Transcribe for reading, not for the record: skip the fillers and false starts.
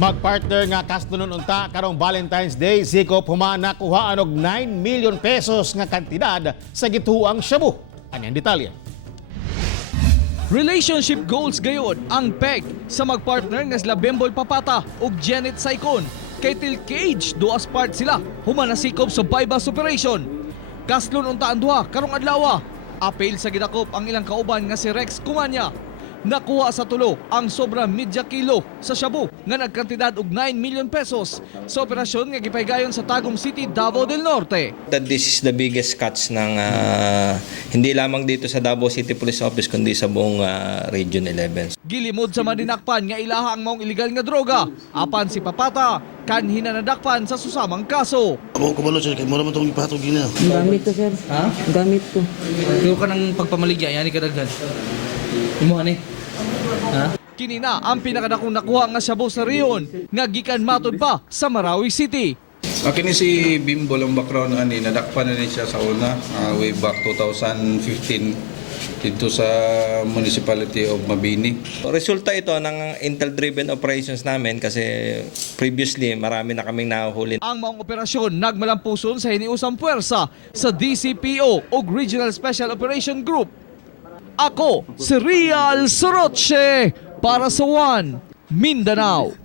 Magpartner nga kaslonon unta karong Valentine's Day, sikop humana kuhaan og 9 million pesos nga kantidad sa gituang shabu. Anyang detalye. Relationship goals gayod ang peg sa magpartner nga sila Bembol Papata ug Janet Saicon. Kay Till Cage, duas part sila humana sikop sa bypass operation. Kaslon unta ang duha karong adlaw. Apel sa gidakop ang ilang kauban nga si Rex Kumanya. Nakuha sa tulo ang sobra media kilo sa shabu nga nagkantidad og 9 million pesos sa operasyon nga gipaygayon sa Tagum City, Davao del Norte. This is the biggest catch ng hindi lamang dito sa Davao City Police Office kundi sa buong Region 11. Gilimod sa mandinakpan nga ilaha ang maong illegal nga droga. Apan si Papata kanhi na nadakpan sa susamang kaso. Ako kabalo sir, kay mura man itong ipatog gina. Gamit ko, sir. Ha? Gamit ko. Pero ka ng pagpamaligya, yan kadaghan. Imuha ni. Ha? Kinina ang pinakadakong nakuha nga shabu sa riyon nga gikan matod pa sa Marawi City. Kini si Bimbo ang background ani nadakpan na siya sa una way back 2015 dito sa municipality of Mabini. Resulta ito ng intel-driven operations namin kasi previously marami na kaming nahuhuli. Ang maong operasyon nagmalampuson sa hiniusang puwersa sa DCPO o Regional Special Operation Group. Ako, si Real Soroche para sa One Mindanao.